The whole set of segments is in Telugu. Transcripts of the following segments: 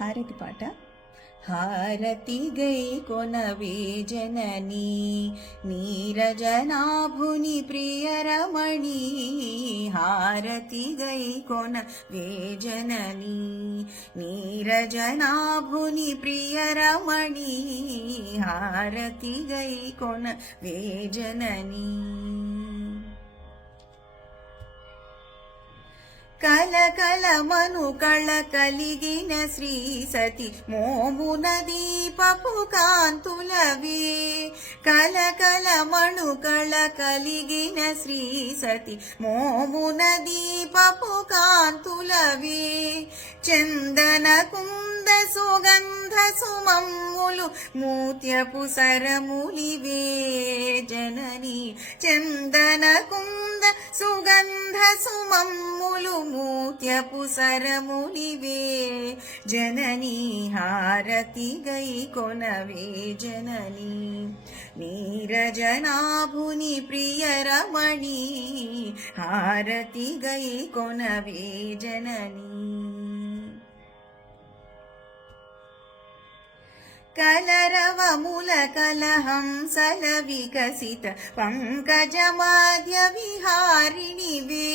హారతి పాట. హారతి గై కొనవే జననీ నీరజనాభుని ప్రియరమణి. హారతి గై కొనవే జననీ నీరజనాభుని ప్రియరమణి. హారతి గై కొనవే జననీ. కలకలమను కళ కలిగిన శ్రీ సతి మోమున దీపపు కాంతులవే. కలకలమను కళ కలిగిన శ్రీ సతి మోమున దీపపు కాంతులవే. చందన కుంద సుగంధ సుమమ్ములు మూత్యపు సరములివే జనని. చందన కుంద సుగంధ సుమమ్ములు మూత్యపు సరములివే జనని. హారతి గై కొనవే జనని నీరజనాభుని ప్రియరమణి. హారతి గై కొనవే జనని. కలరవముల కలహంసల వికసిత పంకజమాద్య విహారిణివే.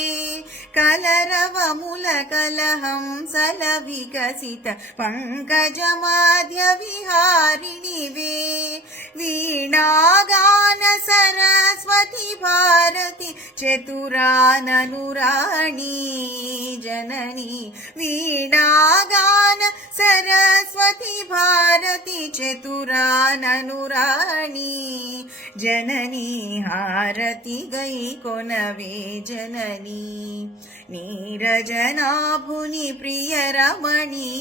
కలరవముల కలహంసల వికసిత పంకజమాద్య విహారిణివే. వీణాగాన సరస్వతి భారతి చతురాననురాణి జనని. వీణాగాన సరస్వతి భారతి చతురాననురాణి జనని. హారతి గై కొనవే జనని నీరజనాభుని ప్రియరమణి.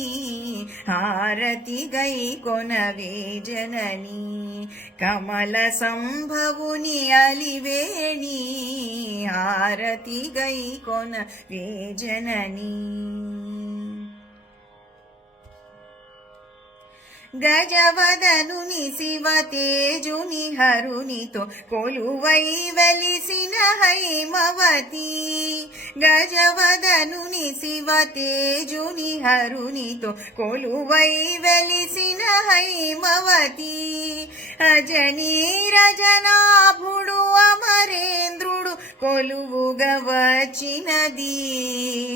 హారతి గై కొనవే జనని కమల సంభవుని అలివేణి. హారతి గై కొనవే జనని. గజవదనుని శివ తేజుని హరునితో కొలువై వెలిసిన హైమవతి. గజవదనుని శివ తేజుని హరునితో కొలువై వెలిసిన హైమవతి. అజనీ రజనాభుడు అమరేంద్రుడు కొలువుగా వచ్చినది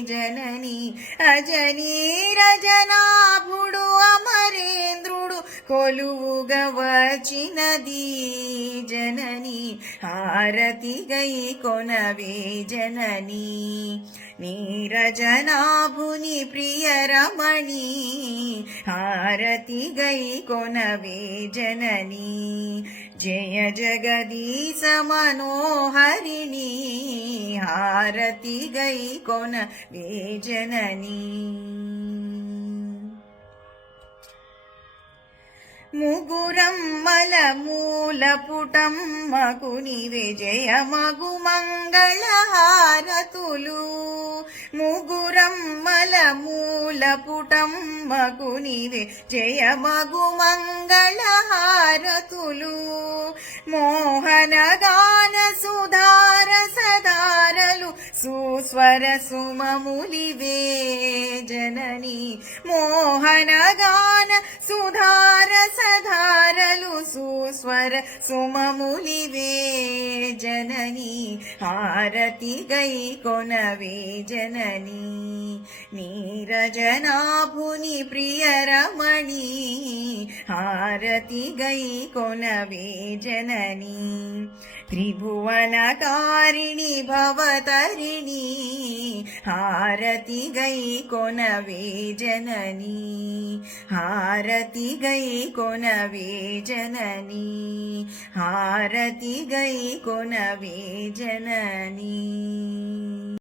జనని. అజనీ రజనాభుడు అమరేంద్రుడు కొలువుగా వచ్చినది జనని. హారతి గై కొనవే జనని నీరజనాభుని ప్రియరమణి. హారతి గై కొనవే జనని జయ జగదీశ మనోహరిణి. హారతి గై కొనవే జనని. ముగురమ్మల మూల పుటమ్మకు నీవే జయమగు మంగళ హారతులు. ముగురమ్మల మూల పుటమ్మకు నీవే జయమగు మంగళ హారతులు. మోహన గాన సుధార సదారలు సుస్వర సుమములివే జనని. మోహన గాన సుధార సధారలు సుస్వర సుమములివే జనని. హారతి గై కొనవే జనని నీరజనాభుని ప్రియరమణి. హారతి గై కొనవే జనని త్రిభువనకారిణి భవతరిణి. హారతి గై కొనవే జనని. హారతి గై కొనవే జనని. హారతి గై కొనవే జనని.